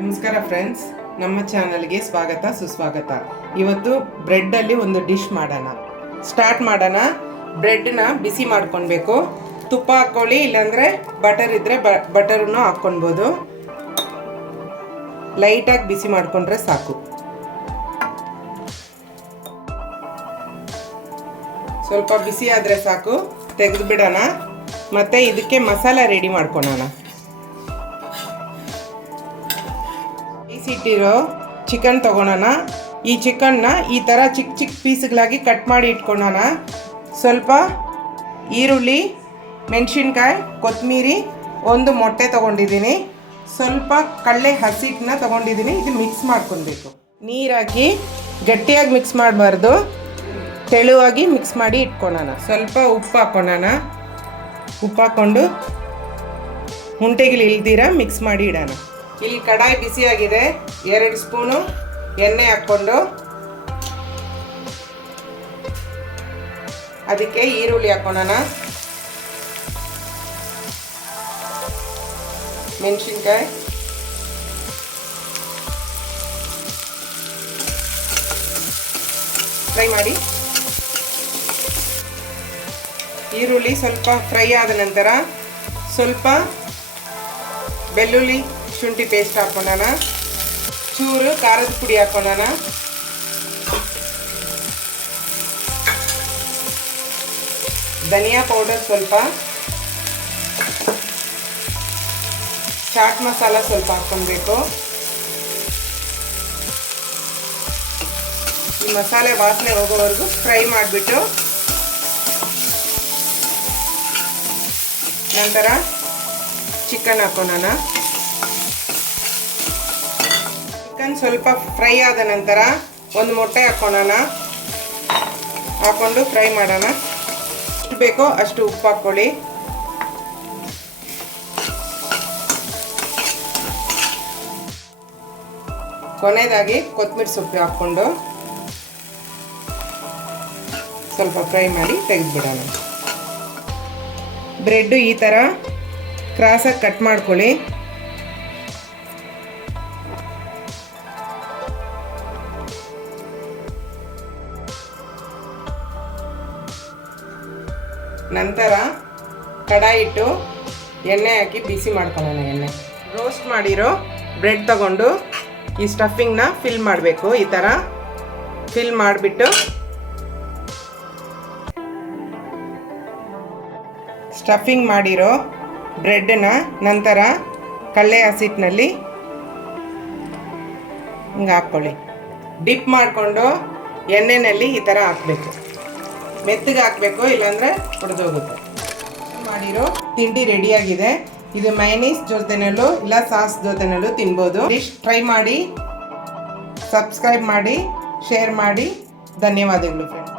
ನಮಸ್ಕಾರ ಫ್ರೆಂಡ್ಸ್, ನಮ್ಮ ಚಾನಲ್ಗೆ ಸ್ವಾಗತ ಸುಸ್ವಾಗತ. ಇವತ್ತು ಬ್ರೆಡ್ಡಲ್ಲಿ ಒಂದು ಡಿಶ್ ಮಾಡೋಣ. ಸ್ಟಾರ್ಟ್ ಮಾಡೋಣ. ಬ್ರೆಡ್ನ ಬಿಸಿ ಮಾಡ್ಕೊಳ್ಬೇಕು. ತುಪ್ಪ ಹಾಕ್ಕೊಳ್ಳಿ, ಇಲ್ಲಾಂದರೆ ಬಟರ್ ಇದ್ದರೆ ಬಟರನ್ನು ಹಾಕ್ಕೊಳ್ಬೋದು. ಲೈಟಾಗಿ ಬಿಸಿ ಮಾಡಿಕೊಂಡ್ರೆ ಸಾಕು. ಸ್ವಲ್ಪ ಬಿಸಿ ಆದರೆ ಸಾಕು, ತೆಗೆದು ಬಿಡೋಣ. ಮತ್ತು ಇದಕ್ಕೆ ಮಸಾಲ ರೆಡಿ ಮಾಡ್ಕೊಳ್ಳೋಣ. ಇಟ್ಟಿರೋ ಚಿಕನ್ ತೊಗೊಳೋಣ. ಈ ಚಿಕನ್ನ ಈ ಥರ ಚಿಕ್ಕ ಚಿಕ್ಕ ಪೀಸ್ಗಳಾಗಿ ಕಟ್ ಮಾಡಿ ಇಟ್ಕೊಳ್ಳೋಣ. ಸ್ವಲ್ಪ ಈರುಳ್ಳಿ, ಮೆಣಸಿನ್ಕಾಯಿ, ಕೊತ್ತಂಬರಿ, ಒಂದು ಮೊಟ್ಟೆ ತೊಗೊಂಡಿದ್ದೀನಿ. ಸ್ವಲ್ಪ ಕಡಲೆ ಹಸಿಟ್ಟನ್ನ ತೊಗೊಂಡಿದ್ದೀನಿ. ಇದು ಮಿಕ್ಸ್ ಮಾಡ್ಕೊಳ್ಬೇಕು. ನೀರಾಕಿ ಗಟ್ಟಿಯಾಗಿ ಮಿಕ್ಸ್ ಮಾಡಬಾರ್ದು, ತೆಳುವಾಗಿ ಮಿಕ್ಸ್ ಮಾಡಿ ಇಟ್ಕೊಳ್ಳೋಣ. ಸ್ವಲ್ಪ ಉಪ್ಪು ಹಾಕ್ಕೊಳ್ಳೋಣ. ಉಪ್ಪು ಹಾಕ್ಕೊಂಡು ಹುಂಟೆಗಳು ಇಲ್ದಿರ ಮಿಕ್ಸ್ ಮಾಡಿ ಇಡೋಣ. ಇಲ್ಲಿ ಕಡಾಯಿ ಬಿಸಿಯಾಗಿದೆ. 2 ಸ್ಪೂನು ಎಣ್ಣೆ ಹಾಕ್ಕೊಂಡು ಅದಕ್ಕೆ ಈರುಳ್ಳಿ ಹಾಕ್ಕೊಳ್ಳೋಣ, ಮೆಣಸಿನ್ಕಾಯಿ, ಫ್ರೈ ಮಾಡಿ. ಈರುಳ್ಳಿ ಸ್ವಲ್ಪ ಫ್ರೈ ಆದ ನಂತರ ಸ್ವಲ್ಪ ಬೆಳ್ಳುಳ್ಳಿ ಶುಂಠಿ ಪೇಸ್ಟ್ ಹಾಕ್ಕೊಳ್ಳೋಣ. ಚೂರು ಖಾರದ ಪುಡಿ ಹಾಕ್ಕೊಳ್ಳೋಣ. ಧನಿಯಾ ಪೌಡರ್ ಸ್ವಲ್ಪ, ಚಾಟ್ ಮಸಾಲ ಸ್ವಲ್ಪ ಹಾಕ್ಕೊಳ್ಬೇಕು. ಈ ಮಸಾಲೆ ವಾಸನೆ ಹೋಗೋವರೆಗೂ ಫ್ರೈ ಮಾಡಿಬಿಟ್ಟು ನಂತರ ಚಿಕನ್ ಹಾಕ್ಕೊಳ್ಳೋಣ. ಚಿಕನ್ ಸ್ವಲ್ಪ ಫ್ರೈ ಆದ ನಂತರ ಒಂದು ಮೊಟ್ಟೆ ಹಾಕ್ಕೊಳ್ಳೋಣ. ಹಾಕ್ಕೊಂಡು ಫ್ರೈ ಮಾಡೋಣ. ಎಷ್ಟು ಬೇಕೋ ಅಷ್ಟು ಉಪ್ಪು ಹಾಕ್ಕೊಳ್ಳಿ. ಕೊನೆಯದಾಗಿ ಕೊತ್ತಂಬರಿ ಸೊಪ್ಪು ಹಾಕ್ಕೊಂಡು ಸ್ವಲ್ಪ ಫ್ರೈ ಮಾಡಿ ತೆಗೆದುಬಿಡೋಣ. ಬ್ರೆಡ್ಡು ಈ ಥರ ಕ್ರಾಸಾಗಿ ಕಟ್ ಮಾಡ್ಕೊಳ್ಳಿ. ನಂತರ ಕಡಾಯಿ ಇಟ್ಟು ಎಣ್ಣೆ ಹಾಕಿ ಬಿಸಿ ಮಾಡ್ಕೊಳ್ಳೋಣ. ಎಣ್ಣೆ ರೋಸ್ಟ್ ಮಾಡಿರೋ ಬ್ರೆಡ್ ತಗೊಂಡು ಈ ಸ್ಟಫಿಂಗ್ನ ಫಿಲ್ ಮಾಡಬೇಕು. ಈ ಥರ ಫಿಲ್ ಮಾಡಿಬಿಟ್ಟು ಸ್ಟಫಿಂಗ್ ಮಾಡಿರೋ ಬ್ರೆಡ್ನ ನಂತರ ಕಡಲೆ ಹಸಿಟ್ಟಿನಲ್ಲಿ ಹಿಂಗೆ ಹಾಕ್ಕೊಳ್ಳಿ. ಡಿಪ್ ಮಾಡಿಕೊಂಡು ಎಣ್ಣೆಯಲ್ಲಿ ಈ ಥರ ಹಾಕಬೇಕು. ಮೆತ್ತಗೆ ಹಾಕಬೇಕು, ಇಲ್ಲಾಂದರೆ ಹೊಡೆದೋಗುತ್ತೆ. ಮಾಡಿರೋ ತಿಂಡಿ ರೆಡಿಯಾಗಿದೆ. ಇದು ಮೈನೀಸ್ ಜೊತೆನಲ್ಲೂ ಇಲ್ಲ ಸಾಸ್ ಜೊತೆನಲ್ಲೂ ತಿನ್ಬೋದು. ಡಿಶ್ ಟ್ರೈ ಮಾಡಿ, ಸಬ್ಸ್ಕ್ರೈಬ್ ಮಾಡಿ, ಶೇರ್ ಮಾಡಿ. ಧನ್ಯವಾದಗಳು ಫ್ರೆಂಡ್ಸ್.